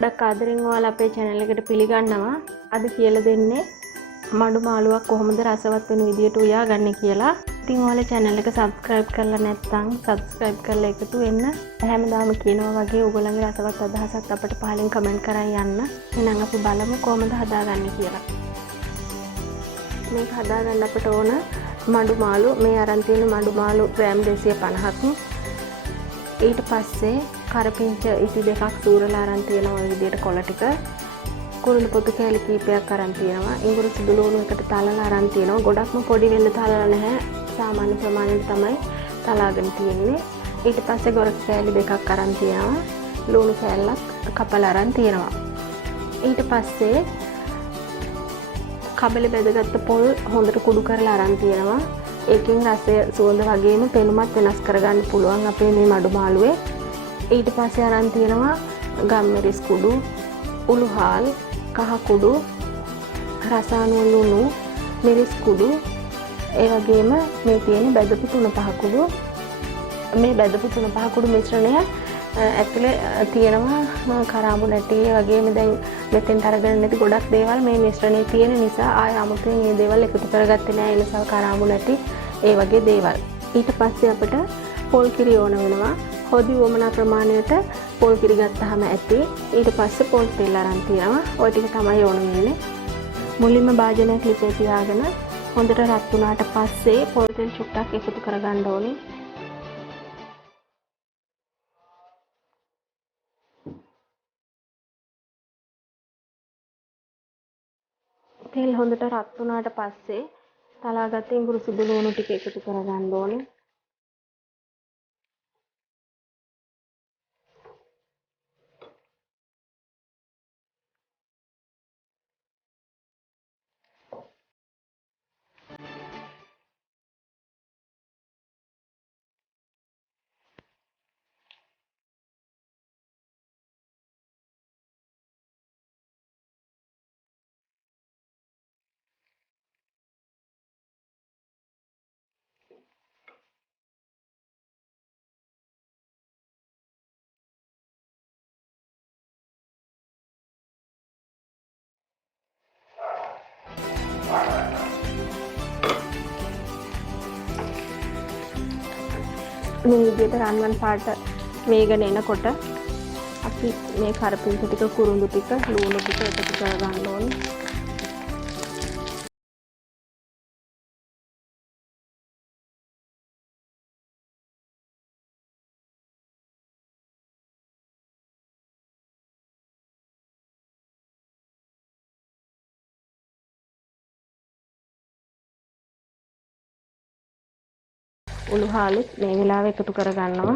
ගොඩක් ආදරෙන් ඔයාලා අපේ channel එකට පිළිගන්නවා. අද කියලා දෙන්නේ මඩු මාළුවක් කොහොමද රසවත් වෙන විදියට උයාගන්නේ කියලා. ඉතින් ඔයාලා channel එක subscribe කරලා නැත්නම් subscribe කරලා එකතු වෙන්න. හැමදාම කියනවා වගේ ඔයගොල්ලන්ගේ රසවත් අදහසක් අපිට පහලින් comment කරන් යන්න. එහෙනම් අපි බලමු කොහොමද හදාගන්නේ කියලා. මේක හදාගන්න අපිට ඕන මඩු මාළු. මේ අරන් තියෙන මඩු මාළු ග්‍රෑම් 250ක්. ඊට පස්සේ කරපිංච ඉති දෙකක් සූරලා අරන් තියෙනවා ඔය විදිහට කොළ ටික. කුරුළු පොතු කෑලි කීපයක් අරන් තියෙනවා. ඉඟුරු සුදු ලුණු එකට තලලා අරන් තියෙනවා. ගොඩක්ම පොඩි වෙන්න තලලා නැහැ. සාමාන්‍ය ප්‍රමාණයට තමයි තලාගෙන තියෙන්නේ. ඊට පස්සේ ගොරස් කෑලි දෙකක් අරන් තියෙනවා. ලුණු කෑල්ලක් කපලා අරන් තියෙනවා. ඊට පස්සේ කබලේ බෙදගත්ත පොල් හොඳට කුඩු කරලා අරන් තියෙනවා. ඒකෙන් රසය සුවඳ වගේම පෙනුමත් වෙනස් කරගන්න පුළුවන් අපේ මේ මඩු මාළුවේ. ඊට පස්සේ අරන් තියෙනවා ගම්මිරිස් කුඩු, උළුහාල්, කහ කුඩු, රසායන ලුණු, මිරිස් කුඩු, ඒ වගේම මේ තියෙන බෙදපු 3-5 කුඩු. මේ බෙදපු 3-5 කුඩු මිශ්‍රණය ඇතුලේ තියෙනවා කරාඹු නැටි වගේම දැන් මෙතෙන්ට අරගෙන නැති ගොඩක් දේවල් මේ මිශ්‍රණයේ තියෙන නිසා ආය 아무තෙන් මේ දේවල් එකතු කරගත්තේ නැහැ. ඒ නිසා කරාඹු නැටි ඒ වගේ දේවල්. ඊට පස්සේ අපිට පොල් කිරි ඕන වෙනවා. හොදි වමනා ප්‍රමාණයට පොල් කිරි ගත්තාම ඇති. ඊට පස්සේ පොල් තෙල් අරන් තියනවා. ඔය ටික තමයි ඕන වෙන්නේ. මුලින්ම භාජනයක් ලිපේ තියාගෙන හොඳට රත් වුණාට පස්සේ පොල් තෙල් චුට්ටක් එකතු කරගන්න ඕනේ. තෙල් හොඳට රත් වුණාට පස්සේ තලාගත්ත ඉඟුරු සුදු ලුණු ටික එකතු කරගන්න ඕනේ. මේ විදිහට රන්වන් පාට මේගෙන එනකොට අපි මේ කරපිංච ටික කුරුඳු ටික ලුණු ටික එකතු කරගන්න ඕනේ. උළුහාලු මේ වෙලාවේ එකතු කරගන්නවා.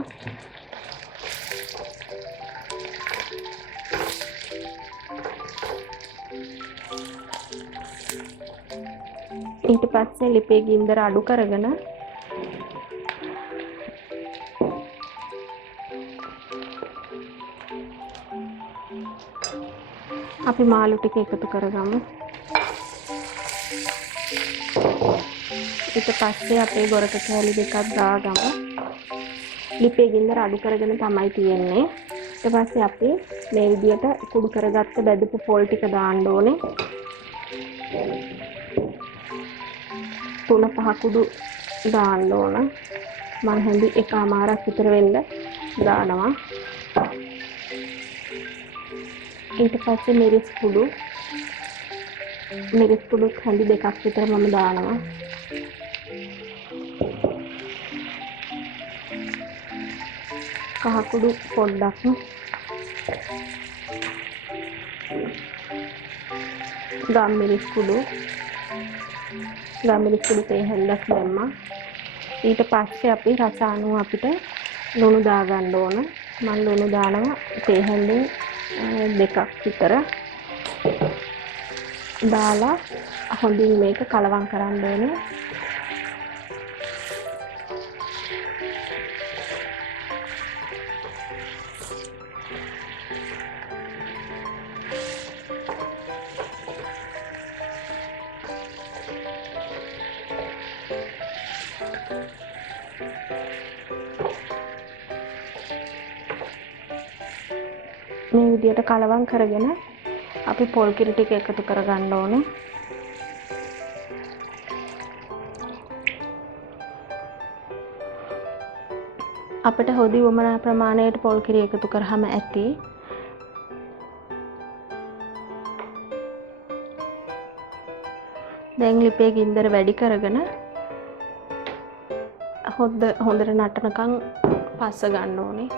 ඊට පස්සේ ලිපේ ගින්දර අඩු කරගෙන අපි මාළු ටික එකතු කරගමු. ඊට පස්සේ අපේ ගොරක කෑලි දෙකක් දාගමු. ලිපේ ගින්දර අඩු කරගෙන තමයි තියෙන්නේ. ඊට පස්සේ අපි මේ විදිහට කුඩු කරගත්ත බෙදපු පොල් ටික දාන්න ඕනේ. 3-5 කුඩු දාන්න ඕන. මම හැඳි එකමාරක් විතර වෙන්න දානවා. ඊට පස්සේ මිරිස් කුඩු හැඳි දෙකක් විතර මම දානවා. කහ කුඩු පොඩ්ඩක්, ගම්මිරිස් කුඩු තේ හැන්දක් දැම්මා. ඊට පස්සේ අපි රස අනුව අපිට ලුණු දාගන්න ඕන. මම ලුණු දානවා තේ හැන්දෙන් 2ක් විතර දාලා හොඳින් මේක කලවම් කරන්න ඕනේ. මේ විදියට කලවම් කරගෙන අපි පොල් කිරි ටික එකතු කරගන්න ඕනේ. අපිට හොදි වමනා ප්‍රමාණයට පොල් කිරි එකතු කරාම ඇති. දැන් ලිපේ ගින්දර වැඩි කරගෙන හොඳට නටනකම් පස්ස ගන්න ඕනේ.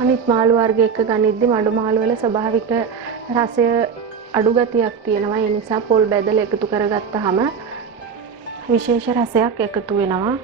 අනිත් මාළු වර්ග එක්ක ගනිද්දි මඩු මාළු වල ස්වභාවික රසය අඩු ගතියක් තියෙනවා. ඒ නිසා පොල් බැදලා එකතු කරගත්තාම විශේෂ රසයක් එකතු වෙනවා.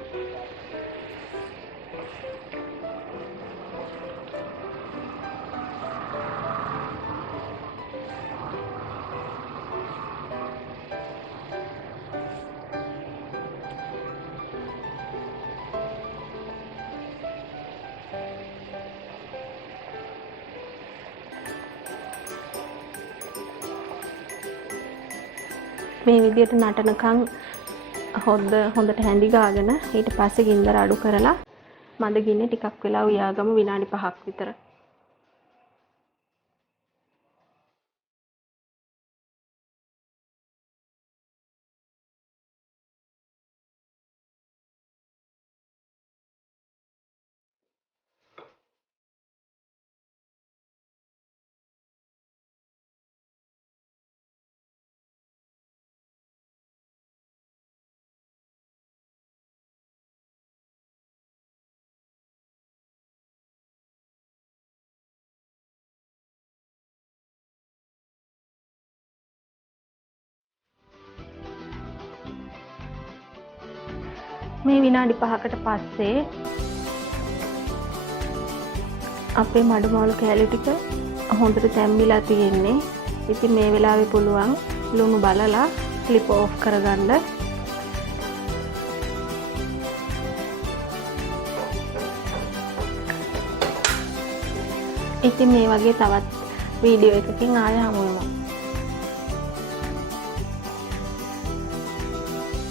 මේ විදියට නටනකම් හොඳට හැඳි ගාගෙන ඊට පස්සේ ගින්දර අඩු කරලා මද ගින්නේ ටිකක් වෙලා උයාගමු විනාඩි 5ක් විතර. මේ විනාඩි 5කට පස්සේ අපේ මඩු මාළු කෑලි ටික හොඳට තැම්බිලා තියෙන්නේ. ඉතින් මේ වෙලාවේ පුළුවන් ලුණු බලලා ක්ලිප් ඕෆ් කරගන්න. ඉතින් මේ වගේ තවත් වීඩියෝ එකකින් ආයෙ හමු වෙමු.